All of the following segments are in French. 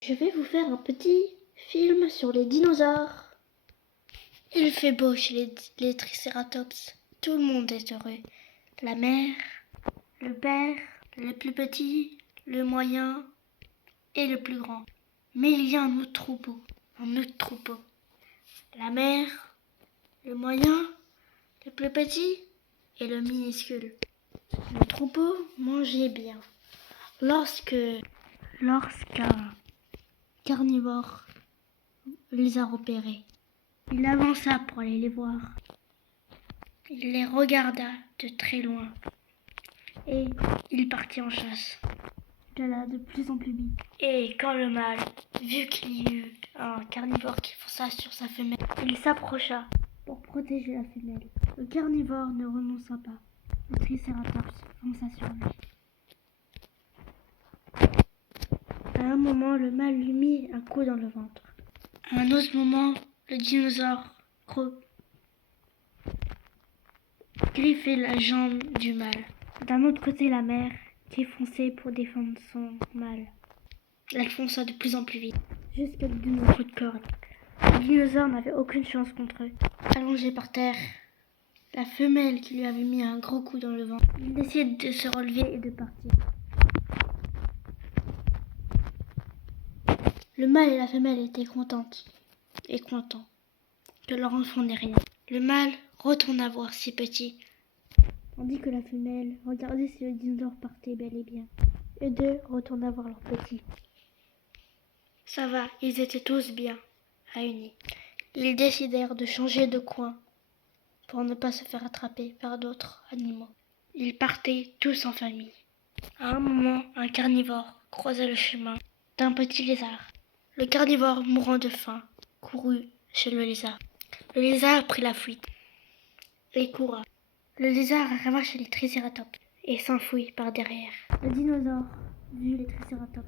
Je vais vous faire un petit film sur les dinosaures. Il fait beau chez les tricératops. Tout le monde est heureux. La mère, le père, le plus petit, le moyen et le plus grand. Mais il y a un autre troupeau. La mère, le moyen, le plus petit et le minuscule. Le troupeau mangeait bien. Lorsqu'un carnivore les a repérés, il avança pour aller les voir. Il les regarda de très loin et il partit en chasse. Il alla de plus en plus vite. Et quand le mâle vit qu'il y eut un carnivore qui fonça sur sa femelle, il s'approcha pour protéger la femelle. Le carnivore ne renonça pas. Le tricératops fonça sur lui. À un moment, le mâle lui mit un coup dans le ventre. À un autre moment, le dinosaure griffait la jambe du mâle. D'un autre côté, la mère, qui fonçait pour défendre son mâle. Elle fonça de plus en plus vite, jusqu'à lui donner un coup de corde. Le dinosaure n'avait aucune chance contre eux. Allongé par terre, la femelle qui lui avait mis un gros coup dans le ventre, il décide de se relever et de partir. Le mâle et la femelle étaient contents que leur enfant n'ait rien. Le mâle retourna voir ses petits, tandis que la femelle regardait si le dinosaure partait bel et bien. Eux deux retourna voir leurs petits. Ça va, ils étaient tous bien réunis. Ils décidèrent de changer de coin pour ne pas se faire attraper par d'autres animaux. Ils partaient tous en famille. À un moment, un carnivore croisa le chemin d'un petit lézard. Le carnivore, mourant de faim, courut chez le lézard. Le lézard prit la fuite et courra. Le lézard arriva chez les tricératops et s'enfuit par derrière. Le dinosaure vit les tricératops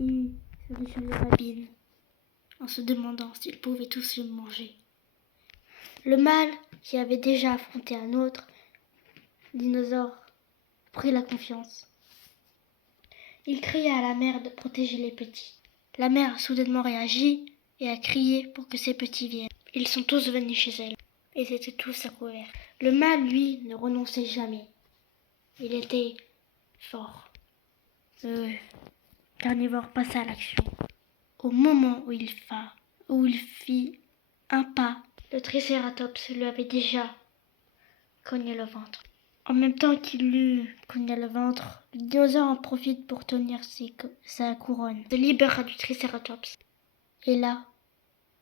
et se lécha les babines en se demandant s'ils pouvaient tous le manger. Le mâle, qui avait déjà affronté un autre dinosaure, prit la confiance. Il cria à la mère de protéger les petits. La mère a soudainement réagi et a crié pour que ses petits viennent. Ils sont tous venus chez elle et c'était tous à couvert. Le mâle, lui, ne renonçait jamais. Il était fort. Le carnivore passa à l'action. Au moment où il fit un pas, le tricératops lui avait déjà cogné le ventre. En même temps qu'il lui cognait le ventre, le dinosaure en profite pour tenir sa couronne, se libéra du tricératops. Et là,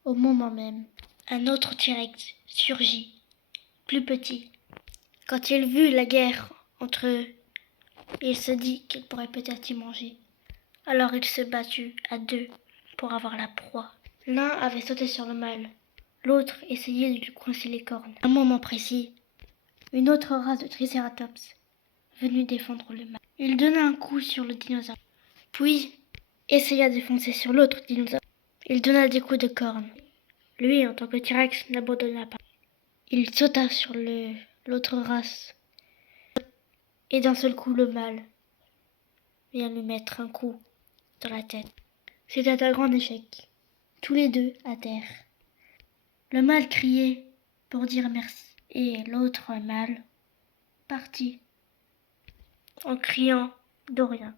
au moment même, un autre T-Rex surgit, plus petit. Quand il vit la guerre entre eux, il se dit qu'il pourrait peut-être y manger. Alors il se battit à deux pour avoir la proie. L'un avait sauté sur le mâle, l'autre essayait de lui coincer les cornes. À un moment précis, une autre race de tricératops venue défendre le mâle. Il donna un coup sur le dinosaure, puis essaya de foncer sur l'autre dinosaure. Il donna des coups de corne. Lui, en tant que T-Rex, n'abandonna pas. Il sauta sur l'autre race. Et d'un seul coup, le mâle vient lui mettre un coup dans la tête. C'était un grand échec. Tous les deux à terre. Le mâle criait pour dire merci. Et l'autre mâle partit en criant de rien.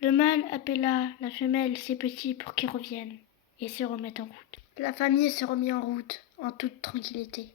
Le mâle appela la femelle ses petits pour qu'ils reviennent et se remettent en route. La famille se remit en route en toute tranquillité.